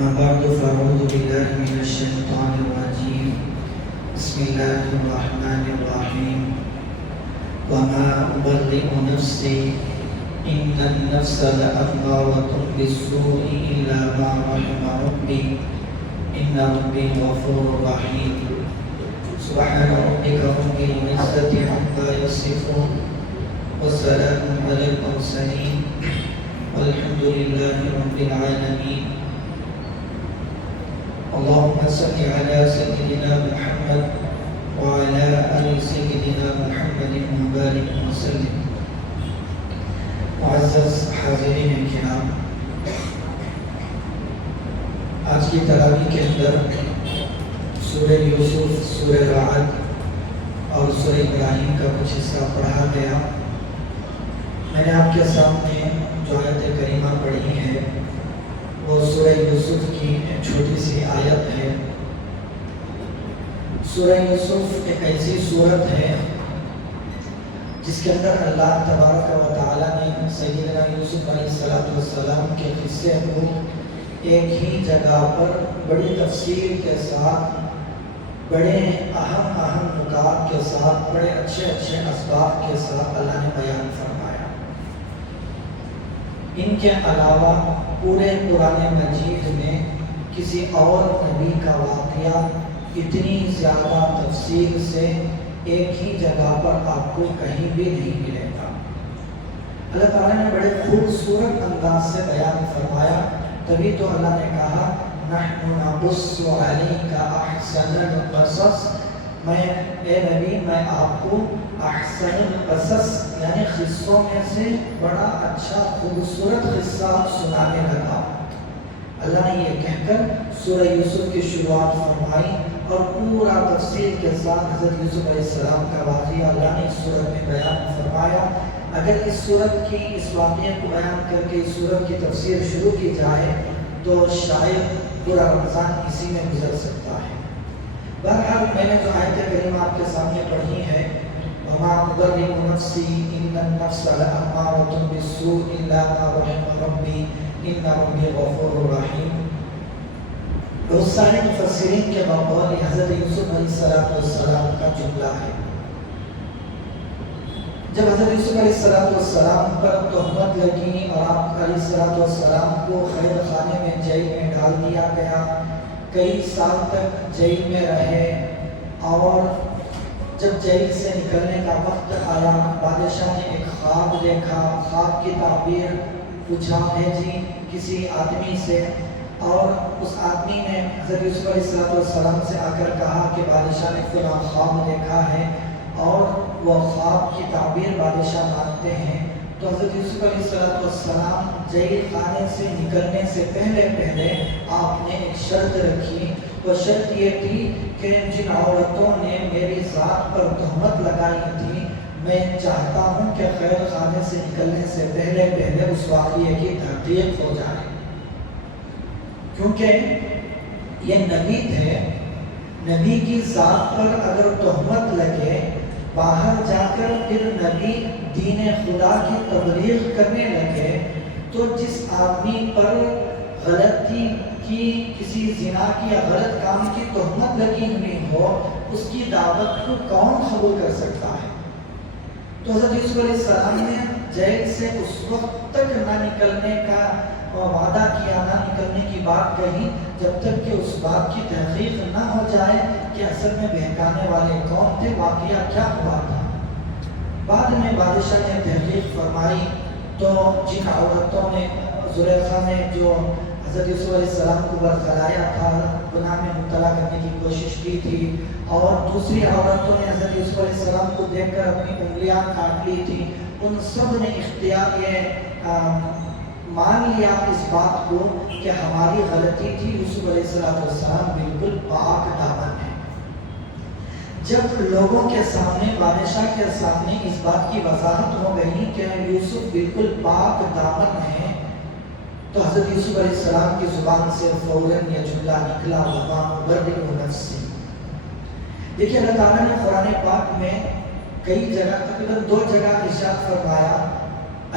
أما بعد فأعوذ بالله من الشيطان الرجيم. بسم الله الرحمن الرحيم. وما أبرئ نفسي إن النفس لأمارة بالسوء إلا ما رحم ربي إن ربي غفور رحيم. سبحان ربك رب العزة عما يصفون والسلام على المرسلين والحمد لله رب العالمين. اللهم صل على سيدنا محمد وعلى آل سيدنا محمد وبارك وسلم. معزز حاضرین کرام، آج کی تراویح کے اندر سورہ یوسف، سورہ رعد اور سورہ ابراہیم کا کچھ حصہ پڑھا گیا. میں نے آپ کے سامنے جو آیت کریمہ پڑھی ہے وہ سورہ یوسف کی چھوٹی سی آیت ہے. سورہ یوسف ایک ایسی سورت ہے جس کے اندر اللہ تبارک و تعالیٰ نے سیدنا یوسف علیہ السلام کے قصے کو ایک ہی جگہ پر بڑی تفصیل کے ساتھ، بڑے اہم نکات کے ساتھ، بڑے اچھے اسباب کے ساتھ اللہ نے بیان فرمایا. ان کے علاوہ پورے قرآن مجید میں کسی اور نبی کا واقعہ اتنی زیادہ تفصیل سے ایک ہی جگہ پر آپ کو کہیں بھی نہیں ملے گا. اللہ تعالیٰ نے بڑے خوبصورت انداز سے بیان فرمایا. تبھی تو اللہ نے کہا نحن نقص علیک احسن القصص. اے نبی، میں آپ کو احسن القصص یعنی قصوں میں سے بڑا اچھا خوبصورت قصہ سنانے لگا. اللہ نے یہ کہہ کر سورہ یوسف کی شروعات فرمائی اور پورا تفصیل کے ساتھ حضرت یوسف علیہ السلام کا واقعہ اللہ نے اس سورت میں بیان فرمایا. اگر اس سورت کی اس واقعے کو بیان کر کے اس سورت کی تفسیر شروع کی جائے تو شاید پورا رمضان اسی میں گزر سکتا ہے. بہرحال میں نے جو آیت کریمہ آپ کے سامنے پڑھی ہے، وما أبرئ نفسي إن النفس لأمارة بالسوء إلا ما رحم ربي إن ربي غفور رحيم. بہت سارے مفسرین کے بقول حضرت یوسف علیہ السلام کا جملہ ہے. جب حضرت یوسف علیہ السلام پر تہمت لگی اور آپ علیہ السلام کو قید خانے میں جیل میں ڈال دیا گیا، کئی سال تک جیل میں رہے، اور جب جیل سے نکلنے کا وقت آیا بادشاہ نے ایک خواب دیکھا. خواب کی تعبیر پوچھا ہے جی کسی آدمی سے، اور اس آدمی نے حضرت یوسف علیہ السلام سے آ کر کہا کہ بادشاہ نے فلاں خواب دیکھا ہے، اور وہ خواب کی تعبیر بادشاہ مانتے ہیں. تو حضرت یوسف علیہ السلام جیل خانے سے نکلنے سے پہلے آپ نے ایک شرط رکھی. وہ شرط یہ تھی کہ جن عورتوں نے میری ذات پر تہمت لگائی تھی، میں چاہتا ہوں کہ قید خانے سے نکلنے سے پہلے اس واقعے کی تحقیق ہو جائے، کیونکہ یہ نبی تھے. نبی کی ذات پر اگر تہمت لگے، باہر جا کر پھر نبی دین خدا کی تبلیغ کرنے لگے، تو جس آدمی پر غلطی کی، کسی زنا کی یا غلط کام کی تہمت لگی ہوئی ہو، اس کی دعوت کو کون قبول کر سکتا ہے؟ تو حضرت یوسف علیہ السلام نے جیل سے اس وقت تک نہ نکلنے کا وعدہ کیا، نہ نکلنے کی بات کہی، جب تک کہ اس بات کی تحقیق نہ ہو جائے کہ اصل میں بہکانے والے کون تھے، واقعہ کیا ہوا تھا. بعد میں بادشاہ نے تحقیق فرمائی تو جن عورتوں نے، زلیخا نے جو حضرت یوسف علیہ السلام کو برخلایا تھا، گناہ میں مبتلا کرنے کی کوشش کی تھی، اور دوسری عورتوں نے حضرت یوسف علیہ السلام کو دیکھ کر اپنی انگلیاں کاٹ لی تھی، ان سب نے اختیار مان لیا اس بات کو کہ ہماری غلطی تھی. یوسف علیہ السلام بالکل پاک دامن ہے. جب لوگوں کے سامنے، بادشاہ کے سامنے اس بات کی وضاحت ہو گئی کہ یوسف بالکل پاک دامن ہے، تو حضرت یوسف علیہ السلام کی زبان سے فوراً یہ جملہ نکلا، وما أبرئ نفسی. دیکھیے اللہ تعالیٰ نے قرآن پاک میں کئی جگہ، تقریباً 2 جگہ ارشاد فرمایا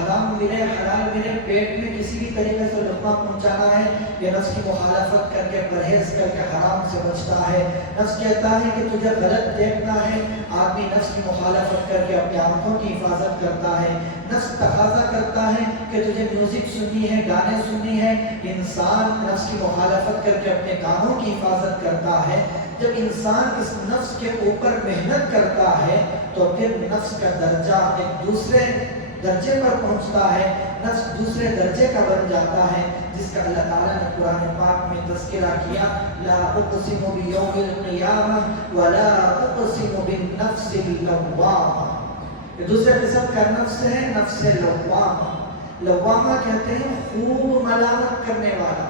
حرام ملے حلال ملے، پیٹ میں کسی بھی طریقے سے لقمہ پہنچانا ہے، یہ نفس کی مخالفت کر کے پرہیز کر کے حرام سے بچتا ہے۔ نفس کہتا ہے کہ تجھے غلط دیکھنا ہے، آدمی نفس کی مخالفت کر کے اپنی آنکھوں کی حفاظت کرتا ہے۔ نفس تقاضا کرتا ہے کہ تجھے میوزک سننی ہے، گانے سننی ہے، انسان نفس کی مخالفت کر کے اپنے کانوں کی حفاظت کرتا ہے۔ جب انسان اس نفس کے اوپر محنت کرتا ہے تو پھر نفس کا درجہ ایک دوسرے درجے پر پہنچتا ہے، نفس دوسرے درجے کا بن جاتا ہے، جس کا اللہ تعالیٰ نے قرآن پاک میں تذکرہ کیا، لا اقسم بیوم القیامہ ولا اقسم بالنفس اللوامہ۔ یہ دوسرے قسم کا نفس ہے نفس لوامہ۔ لوامہ کہتے ہیں خوب ملامت کرنے والا،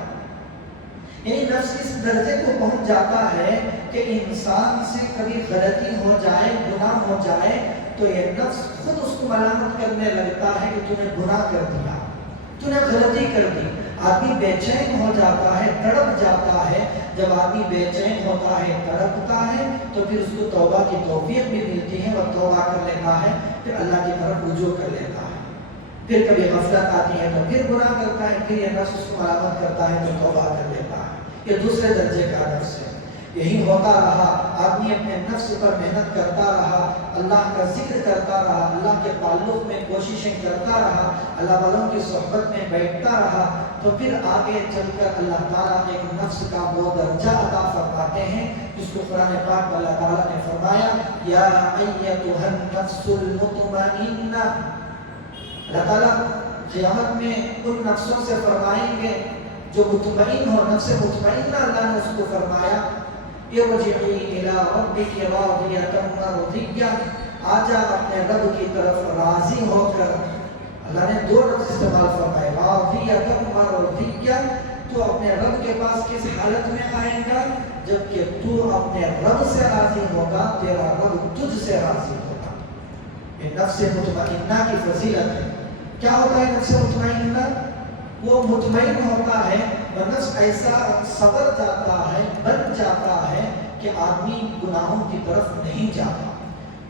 یعنی نفس اس درجے کو پہنچ جاتا ہے کہ انسان سے کبھی غلطی ہو جائے، گناہ ہو جائے تو یہ نفس خود اس کو ملامت کرنے لگتا ہے کہ تو نے گناہ کر دیا، تو نے غلطی کر دی۔ آدمی بے چین ہو جاتا ہے، تڑپ جاتا ہے۔ جب آدمی بے چین ہوتا ہے، تڑپتا ہے تو پھر اس کو توبہ کی توفیق بھی ملتی ہے، وہ توبہ کر لیتا ہے، پھر اللہ کی طرف رجوع کر لیتا ہے۔ پھر کبھی غفلت آتی ہے تو پھر گناہ کرتا ہے، پھر یہ نفس اس کو ملامت کرتا ہے تو توبہ کر لیتا ہے۔ یہ دوسرے درجے کا نفس ہے۔ یہی ہوتا رہا، آدمی اپنے نفس پر محنت کرتا رہا، اللہ کا ذکر کرتا رہا، اللہ کے تعلق میں کوششیں کرتا رہا، اللہ والوں کی صحبت میں بیٹھتا رہا، تو پھر آگے چل کر اللہ تعالیٰ ایک نفس کا وہ درجہ عطا فرماتے ہیں جس کو قرآن پاک میں اللہ تعالیٰ نے فرمایا، یا ایتھا النفس المطمئنہ۔ اللہ تعالیٰ قیامت میں ان نفسوں سے فرمائیں گے جو مطمئن ہو، نفس مطمئنہ اللہ نے اس کو فرمایا، ارجعی الی ربک راضیۃ مرضیہ، آجا اپنے رب کی طرف راضی ہو کر۔ اللہ نے دو لفظ استعمال فرمائے، راضیۃ مرضیہ۔ تو اپنے رب کے پاس کس حالت میں آئے گا؟ جبکہ تو اپنے رب سے راضی ہوگا، تیرا رب تجھ سے راضی ہوگا۔ یہ نفس مطمئنہ کی فضیلت ہے۔ کیا ہوتا ہے نفس مطمئنہ؟ وہ مطمئن ہوتا ہے، وہ نفس ایسا صبر جاتا ہے، بن جاتا ہے کہ آدمی گناہوں کی طرف نہیں جاتا،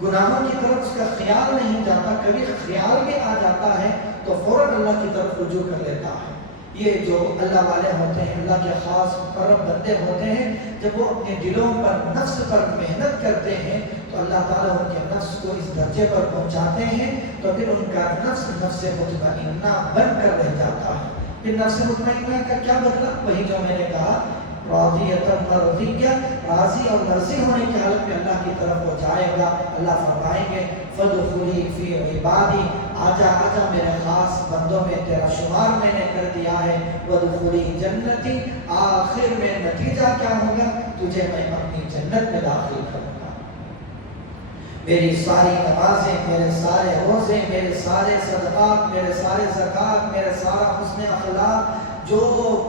گناہوں کی طرف اس کا خیال نہیں جاتا۔ کبھی خیال بھی آ جاتا ہے تو فوراً اللہ کی طرف رجوع کر لیتا ہے۔ یہ جو اللہ والے ہوتے ہیں، اللہ کے خاص مقرب بندے ہوتے ہیں، جب وہ اپنے دلوں پر، نفس پر محنت کرتے ہیں تو اللہ تعالیٰ ان کے نفس کو اس درجے پر پہنچاتے ہیں، تو پھر ان کا نفس نفس مطمئنہ بن کر رہ جاتا ہے۔ پھر نفس مطمئنہ کا کیا مطلب؟ وہی جو میں نے کہا، راضیۃ مرضیہ، راضی اور مرضی ہونے کی حالت میں اللہ کی طرف وہ جائے گا۔ اللہ فرمائیں گے، فادخلی فی عبادی، آجا آجا میرے خاص بندوں میں تیرا شمار میں نے کر دیا ہے، وادخلی جنتی، آخر میں نتیجہ کیا ہوگا؟ تجھے میں اپنی جنت میں داخل کروں گا۔ میری ساری نمازیں، میرے سارے روزے، میرے سارے صدقات، میرے سارے زکوٰۃ، میرے سارا حسن اخلاق، جو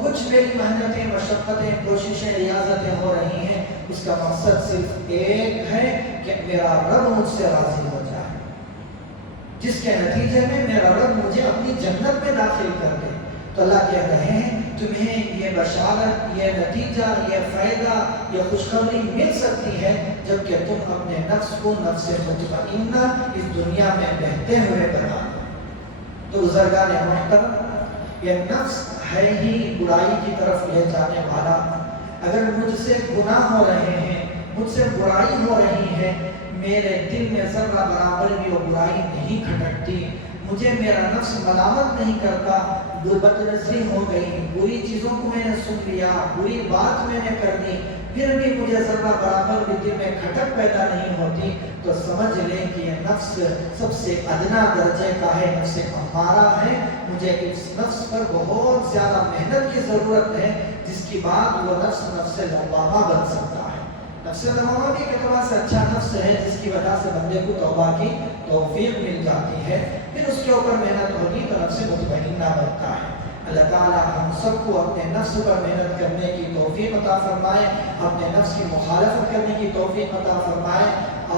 کچھ میری محنتیں، مشقتیں، کوششیں، ریاضتیں ہو رہی ہیں، اس کا مقصد صرف ایک ہے کہ میرا رب مجھ سے راضی ہو جائے، جس کے نتیجے میں میرا رب مجھے اپنی جنت میں داخل کر دے۔ تو اللہ کہہ رہے ہیں تمہیں یہ بشارت، یہ نتیجہ، یہ فائدہ، یہ خوشخبری مل سکتی ہے جبکہ تم اپنے نفس کو نفس مطمئنہ اس دنیا میں بہتے ہوئے بنا دو۔ تو بزرگان محترم، یہ نفس ہے ہی برائی کی طرف لے جانے والا۔ اگر مجھ سے گناہ ہو رہے ہیں، مجھ سے برائی ہو رہی ہے، میرے دل میں ذرہ برابر بھی وہ برائی نہیں کھٹکتی، مجھے میرا نفس ملامت نہیں کرتا، بد نظری ہو گئی، بری چیزوں کو میں نے سن لیا، بری بات میں نے کر دی، پھر بھی مجھے ذرہ برابر بھی دل میں کھٹک پیدا نہیں ہوتی، تو سمجھ لیں کہ یہ نفس سب سے ادنا درجے کا ہے، نفس امارہ ہے۔ مجھے اس نفس پر بہت زیادہ محنت کی ضرورت ہے، جس کی بعد وہ نفس نفس لوامہ بن سکتا ہے۔ نفس لوامہ بھی ایک اعتبار سے اچھا نفس ہے، جس کی وجہ سے بندے کو توبہ کی توفیق مل جاتی ہے، پھر اس کے اوپر محنت ہوگی تو نفس مطمئنہ بنتا ہے۔ اللہ تعالیٰ ہم سب کو اپنے نفس پر محنت کرنے کی توفیق عطا فرمائے، اپنے نفس کی مخالفت کرنے کی توفیق عطا فرمائے،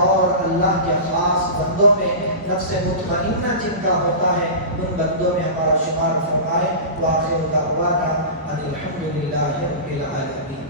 اور اللہ کے خاص بندوں میں نفس مطمئنہ جن کا ہوتا ہے ان بندوں میں ہمارا شمار فرمائے۔ وآخر دعوانا ان الحمد للہ رب العالمین۔